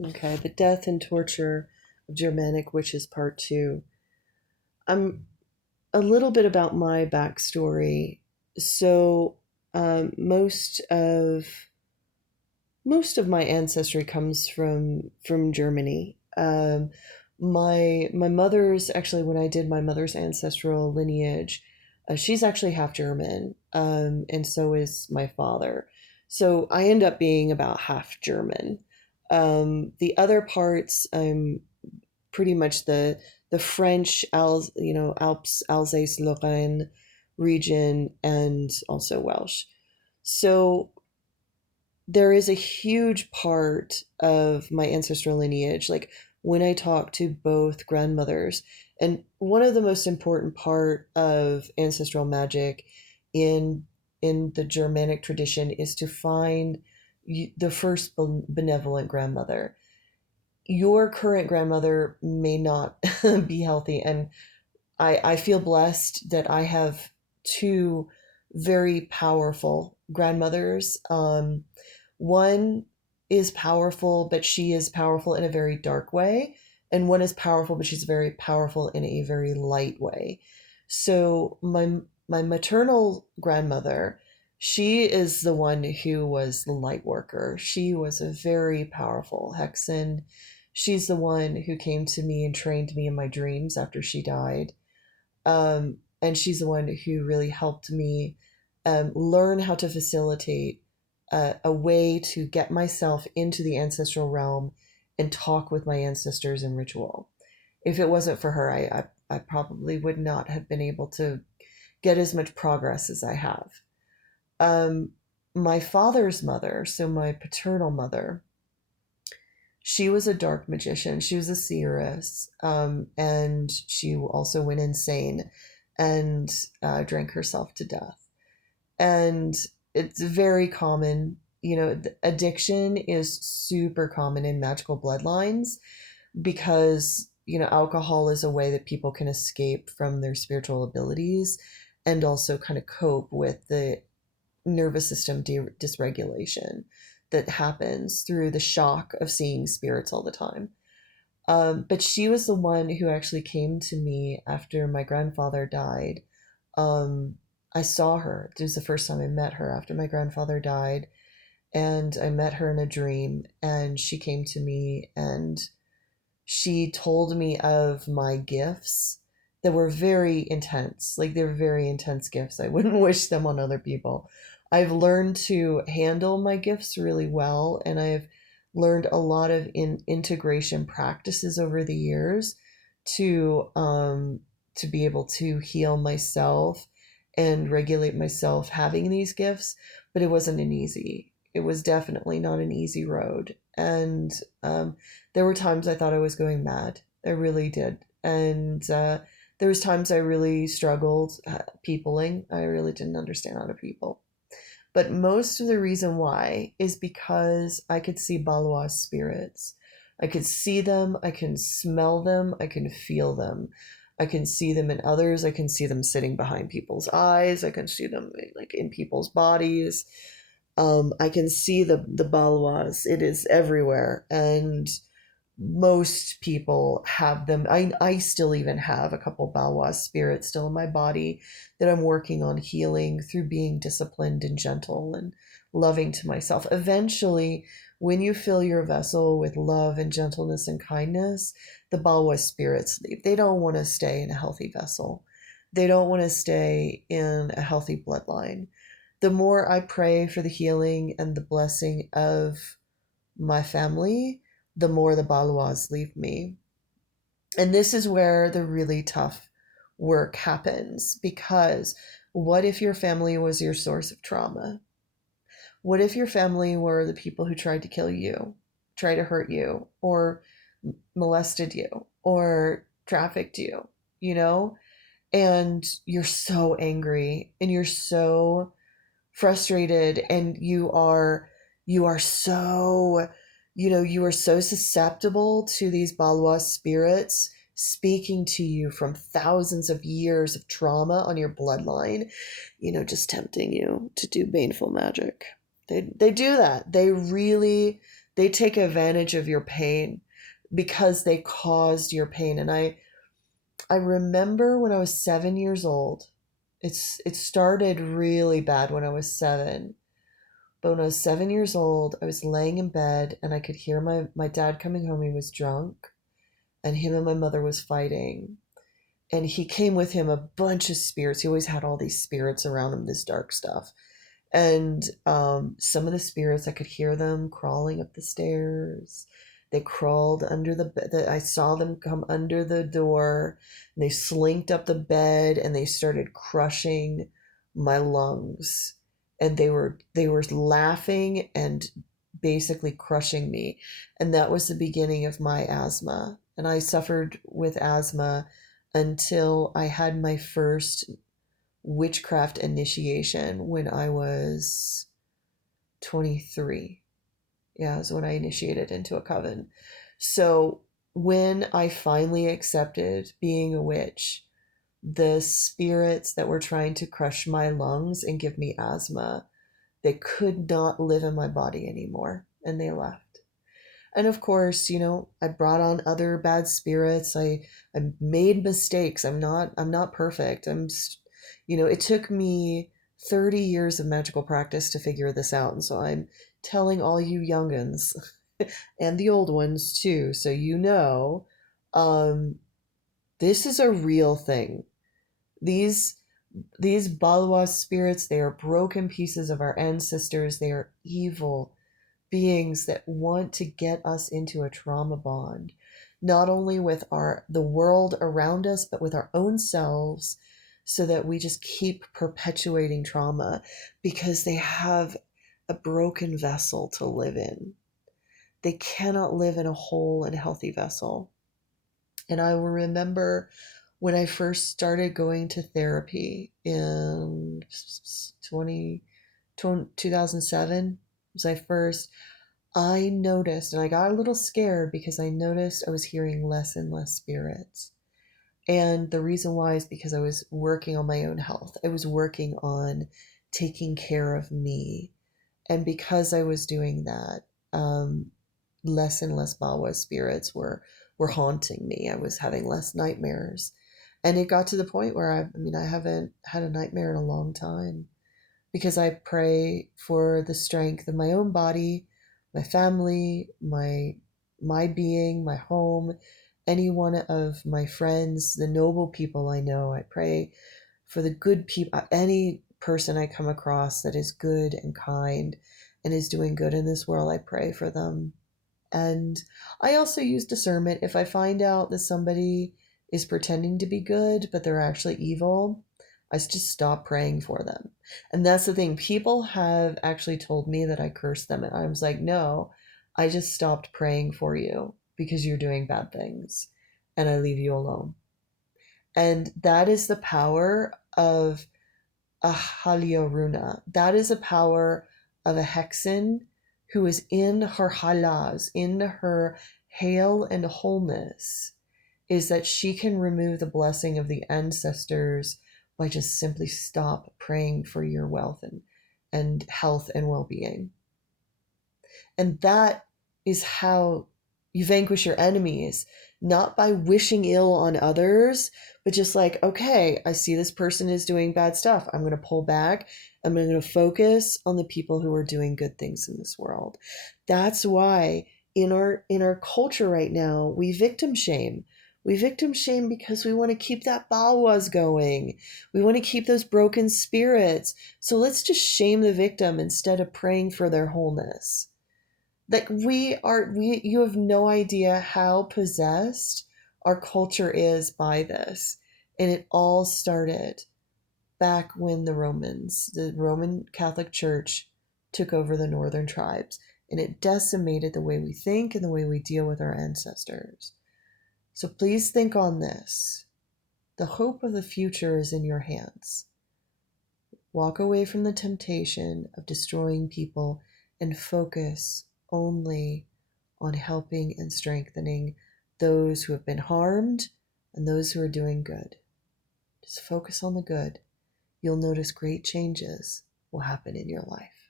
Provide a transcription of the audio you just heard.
Okay, the death and torture of Germanic witches, part two. I'm a little bit about my backstory. So, most of my ancestry comes from Germany. My mother's actually, when I did my mother's ancestral lineage, she's actually half German, and so is my father. So I end up being about half German. The other parts, I'm pretty much the French, Alps, Alsace, Lorraine region, and also Welsh. So there is a huge part of my ancestral lineage, like when I talk to both grandmothers, and one of the most important part of ancestral magic in in the Germanic tradition is to find the first benevolent grandmother. Your current grandmother may not be healthy, and I feel blessed that I have two very powerful grandmothers. One is powerful, but she is powerful in a very dark way. And one is powerful, but she's very powerful in a very light way. So my maternal grandmother, she is the one who was the light worker. She was a very powerful hexen. She's the one who came to me and trained me in my dreams after she died. And she's the one who really helped me learn how to facilitate a way to get myself into the ancestral realm and talk with my ancestors in ritual. If it wasn't for her, I probably would not have been able to get as much progress as I have. Um, my father's mother, so my paternal mother, she was a dark magician. She was a seeress, and she also went insane and drank herself to death. And it's very common. Addiction is super common in magical bloodlines because alcohol is a way that people can escape from their spiritual abilities and also kind of cope with the nervous system dysregulation that happens through the shock of seeing spirits all the time. But she was the one who actually came to me after my grandfather died. Um, I saw her. It was the first time I met her after my grandfather died. And I met her in a dream, and she came to me and she told me of my gifts that were very intense. Like, they were very intense gifts. I wouldn't wish them on other people. I've learned to handle my gifts really well, and I've learned a lot of integration practices over the years to be able to heal myself and regulate myself having these gifts. But it wasn't an easy. It was definitely not an easy road, and there were times I thought I was going mad. I really did. And there was times I really struggled peopling. I really didn't understand how to people. But most of the reason why is because I could see Balwa spirits. I could see them, I can smell them, I can feel them. I can see them in others. I can see them sitting behind people's eyes. I can see them like in people's bodies. I can see the balwas. It is everywhere, and most people have them. I still even have a couple balwas spirits still in my body that I'm working on healing through being disciplined and gentle and loving to myself. Eventually, when you fill your vessel with love and gentleness and kindness, the balwa spirits leave. They don't want to stay in a healthy vessel. They don't want to stay in a healthy bloodline. The more I pray for the healing and the blessing of my family, the more the Balwas leave me. And this is where the really tough work happens, because what if your family was your source of trauma? What if your family were the people who tried to kill you, tried to hurt you, or molested you, or trafficked you, you know? And you're so angry and you're so frustrated, and you are so you are so susceptible to these balwa spirits speaking to you from thousands of years of trauma on your bloodline, just tempting you to do baneful magic. They do that. They really They take advantage of your pain because they caused your pain. And I remember when I was 7 years old, it started really bad when I was 7. But when I was 7 years old, I was laying in bed and I could hear my dad coming home. He was drunk and him and my mother was fighting. And he came with him a bunch of spirits. He always had all these spirits around him, this dark stuff. And some of the spirits, I could hear them crawling up the stairs. They crawled under the bed. I saw them come under the door. And they slinked up the bed and they started crushing my lungs. And they were laughing and basically crushing me. And that was the beginning of my asthma. And I suffered with asthma until I had my first witchcraft initiation when I was 23. Yeah, is when I initiated into a coven. So when I finally accepted being a witch, the spirits that were trying to crush my lungs and give me asthma, they could not live in my body anymore and they left. And of course, I brought on other bad spirits. I made mistakes. I'm not perfect. It took me 30 years of magical practice to figure this out. And so I'm telling all you youngins and the old ones too, so um, this is a real thing. These these Balwa spirits, they are broken pieces of our ancestors. They are evil beings that want to get us into a trauma bond, not only with the world around us, but with our own selves, so that we just keep perpetuating trauma because they have a broken vessel to live in. They cannot live in a whole and healthy vessel. And I will remember when I first started going to therapy in 2007 was I first I noticed, and I got a little scared because I noticed I was hearing less and less spirits. And the reason why is because I was working on my own health. I was working on taking care of me. And because I was doing that, less and less Bawa spirits were haunting me. I was having less nightmares. And it got to the point where I haven't had a nightmare in a long time because I pray for the strength of my own body, my family, my being, my home, any one of my friends, the noble people I know. I pray for the good people, any person I come across that is good and kind and is doing good in this world. I pray for them. And I also use discernment. If I find out that somebody is pretending to be good, but they're actually evil, I just stop praying for them. And that's the thing. People have actually told me that I curse them. And I was like, no, I just stopped praying for you because you're doing bad things. And I leave you alone. And that is the power of a Halioruna. That is a power of a hexen who is in her halas, in her hail and wholeness, is that she can remove the blessing of the ancestors by just simply stop praying for your wealth and health and well-being. And that is how you vanquish your enemies, not by wishing ill on others, but just like, okay, I see this person is doing bad stuff. I'm going to pull back. I'm going to focus on the people who are doing good things in this world. That's why in our culture right now, we victim shame. We victim shame because we want to keep that balwas going. We want to keep those broken spirits. So let's just shame the victim instead of praying for their wholeness. Like you have no idea how possessed our culture is by this. And it all started back when the Roman Catholic Church took over the northern tribes, and it decimated the way we think and the way we deal with our ancestors. So please think on this. The hope of the future is in your hands. Walk away from the temptation of destroying people and focus only on helping and strengthening those who have been harmed and those who are doing good. Just focus on the good. You'll notice great changes will happen in your life.